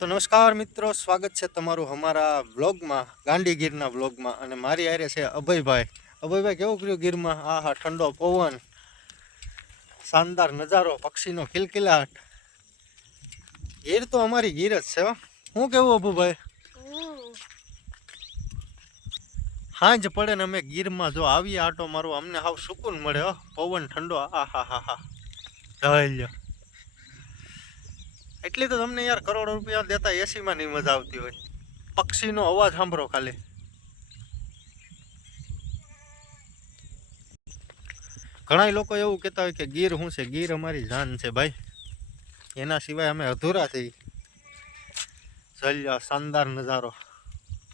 તો નમસ્કાર મિત્રો, સ્વાગત છે તમારું અમારા વ્લોગમાં, ગાંડીગીરના વ્લોગમાં. અને મારી હારે છે અભયભાઈ. અભયભાઈ, કેવું કર્યું ગીરમાં? આહા, ઠંડો પવન, શાનદાર નજારો, પક્ષીનો કિલકિલાટ. ગીર તો અમારી ગીર જ છે. હું કેવું અભુભાઈ? હાંજ પડે ને અમે ગીરમાં જો આવીએ આટો મારો, અમને હાવ સુકૂન મળે. પવન ઠંડો, આહા હા હા, લ્યો. એટલી તો તમને યાર કરોડો રૂપિયા દેતા એસીમાં નહીં મજા આવતી હોય. પક્ષીનો અવાજ સાંભળો ખાલી. ઘણા લોકો એવું કહેતા હોય કે ગીર શું છે, ગીર અમારી જાન છે ભાઈ, એના સિવાય અમે અધૂરા થઈ. ચાલ્યા, શાનદાર નજારો,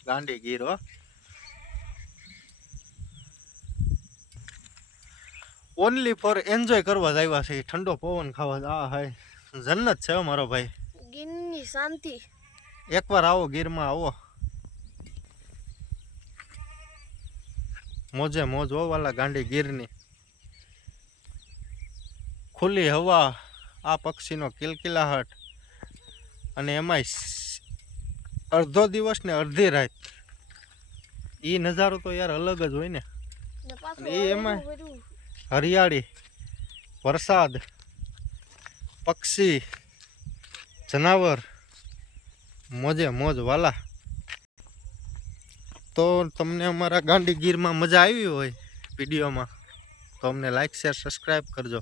ગાંડી ગીર. ઓનલી ફોર એન્જોય કરવા જ આવ્યા છે, ઠંડો પવન ખાવા. આ હાય જન્નત છે મારો ભાઈ, ગીરની શાંતિ. એકવાર આવો ગીરમાં, આવો, મોજે મોજ વાલા ગાંડી ગીરની. ખુલ્લી હવા, આ પક્ષીનો કિલકિલાહટ, અને એમાંય અડધો દિવસ ને અડધી રાત. એ નજારો તો યાર અલગ જ હોય ને. એ એમાં હરિયાળી, વરસાદ, પક્ષી, જનાવર, મોજે મોજ વાલા. તો તમને અમારા ગાંડી ગીરમાં મજા આવી હોય વિડીયોમાં, તો અમને લાઈક શેર સબસ્ક્રાઈબ કરજો.